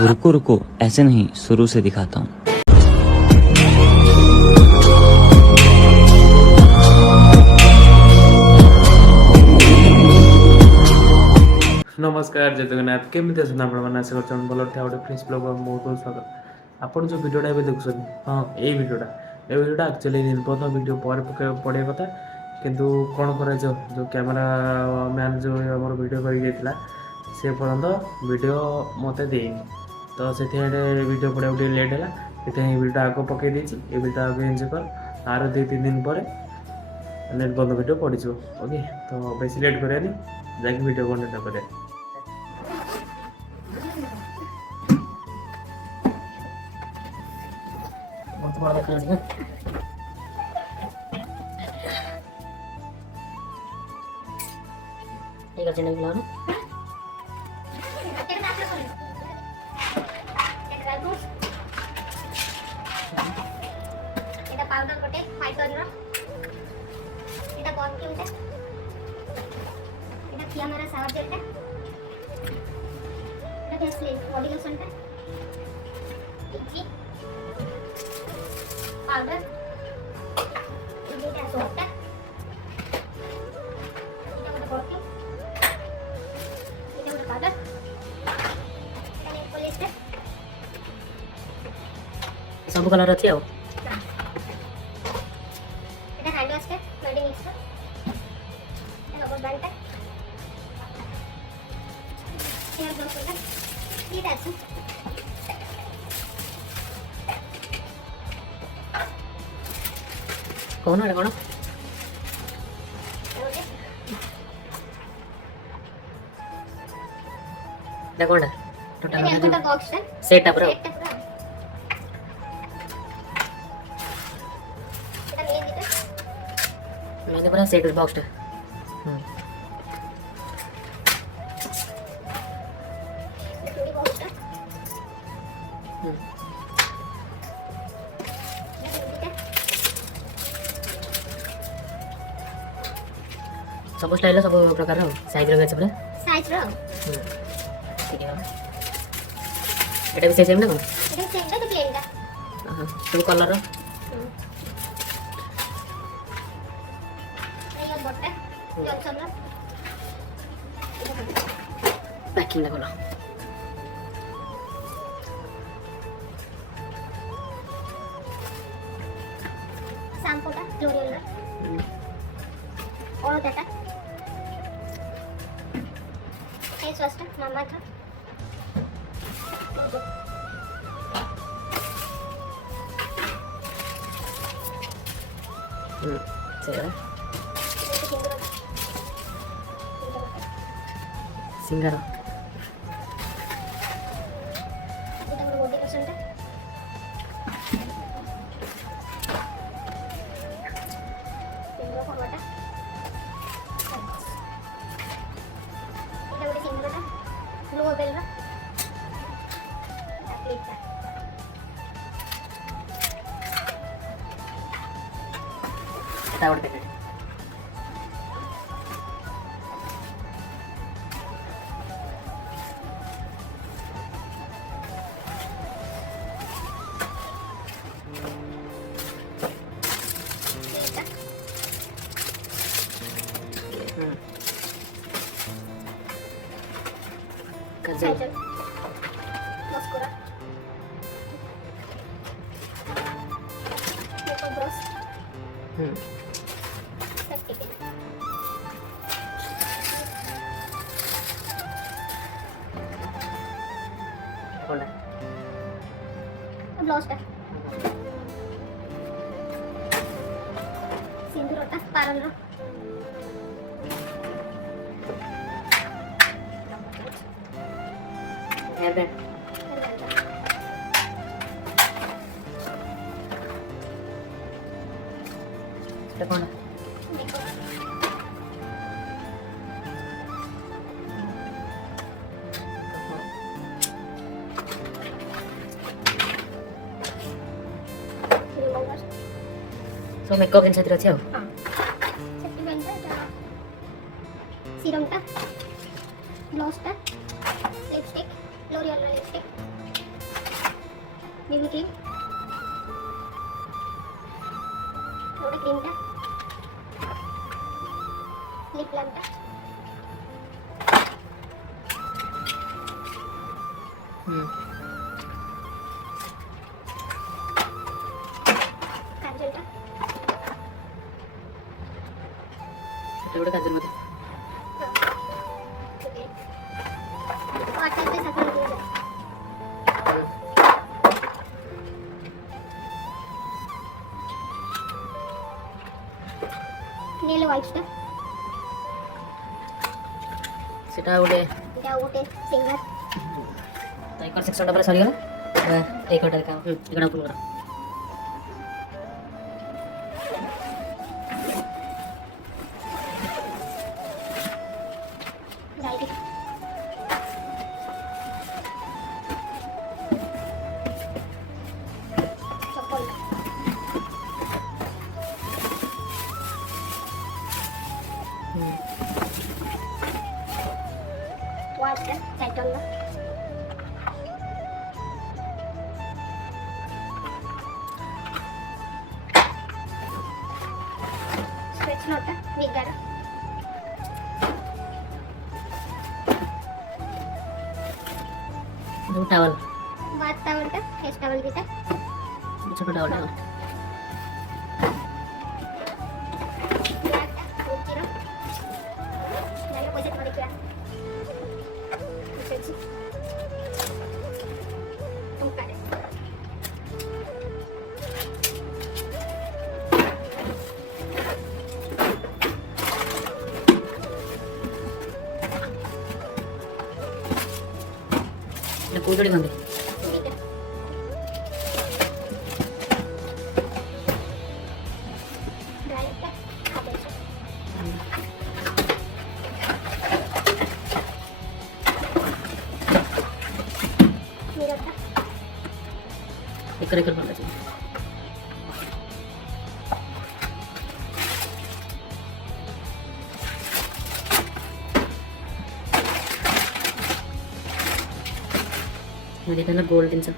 रुको रुको, ऐसे नहीं, शुरू से दिखाता हूँ। नमस्कार जय जगन्नाथ केमी आसान आपने आशा कर भल गोटे फ्रेश ब्लॉग बहुत बहुत स्वागत। आपन जो वीडियोटा भी देखुन हाँ ये वीडियोटा एक्चुअली निर्बंध वीडियो पर पड़े कथा किंतु कौन कर जो कैमेरा मैन जो आम वीडियो कर सी पर्यंत वीडियो मत देनी तो से वीडियो पड़ा लेट है से वीडियो आग पकई देती ये वीडियो आगे एंजॉय कर आर 2-3 दिन पर निर्बंध वीडियो पड़ो ओके तो बेस लेट करानी जाकि वीडियो कंटेंट करें। पाउडर गोटे व्हाइट कलर एटा परफ्यूम टा एटा किया मेरा शावर जेल टा एटा फेस बॉडी लोशन टा इजी पाउडर एटा सोप टा एटा गोटे परफ्यूम एटा गोटे पाउडर एटा नेल पॉलिश टा सब कलर अछि आ हैंड वॉश है बॉडी मिक्स है रबर बैंड है हेयर ग्लो है ये दैट्स कौन है कौन देखोड़ा टोटल ये टोटल बॉक्स है सेट अप रो मैंने पूरा सेट बॉक्स है पूरी बॉक्स है सब स्टाइल सब प्रकार साइज रो पूरा साइज रो ठीक है एटा भी सेम ना कोन एटा सेम टा तो प्लेन टा हां तो कलर रो ये बॉटल जॉनसन रो पैकिंग ना कोला शैम्पू टा लोरियल रो और टा फेस वॉश टा मामा था चलो सिंगर बॉडी लोशन टा सिंगर फॉर्मेट এটা ଗୋଟେ ସିଙ୍ଗରଟା ଗ୍ଲୋ ବେଲର କ୍ଲିପଟା এটা और पैकेट काजल मस्कुरा मेकअप ब्रश सेफ्टी कोला ब्लाउज टा सिंदूरटा पारल रो हेयर बैंड এটা কোন सो मेकअप इन क्षेत्र আছে सेफ्टी बैंड टा सीरम टा ग्लॉस टा lipstick L'Oreal lipstick BB cream ଗୋଟେ କ୍ରିମଟା ଲିପ୍ ଲାମ୍ପଟା କାଜଲଟା এটা ଗୋଟେ କାଜଲ ମତେ ଆଟାଇପ୍ ସାଥରେ ଦିଆଯାଏ ନେଲ୍ ୱାଇପ୍ସଟା ସେଟା ଗୋଟେ ଏଇଟା ଗୋଟେ ସିଙ୍ଗର ତ ଏକର ସେକ୍ସନଟା ପରେ ସରିଗଲା ଏଇ କଟା କାମ ଏକଡା ଉପର ଡାଇରୀ ଚପଲ ୱାଚଟା ସାଇଟନର ସ୍କେଚ୍ ନୋଟଟା ବିଗାର ଯୋଉ ଟାୱଲ ବାଥ୍ ଟାୱଲଟା ଫେସ୍ ଟାୱଲ ଦିଟା ଛୋଟ ଟାୱଲଟା ବ୍ୟାଗଟା କୁର୍ତ୍ତିର ଯାଇ ପଇସା ଟିକେ ଦେଖିବା ଠିକ୍ ଅଛି ଟଙ୍କାଟେ এটা কোই জড়ি বাঁধে ଦୁଇଟା ଡ୍ରାଇଭରଟା ଖାଦ୍ୟ ମିରରଟା ଏକର ଏକର ବାঁধা ఇది ఏంటంటే గోల్డ్ ଜିନିଷ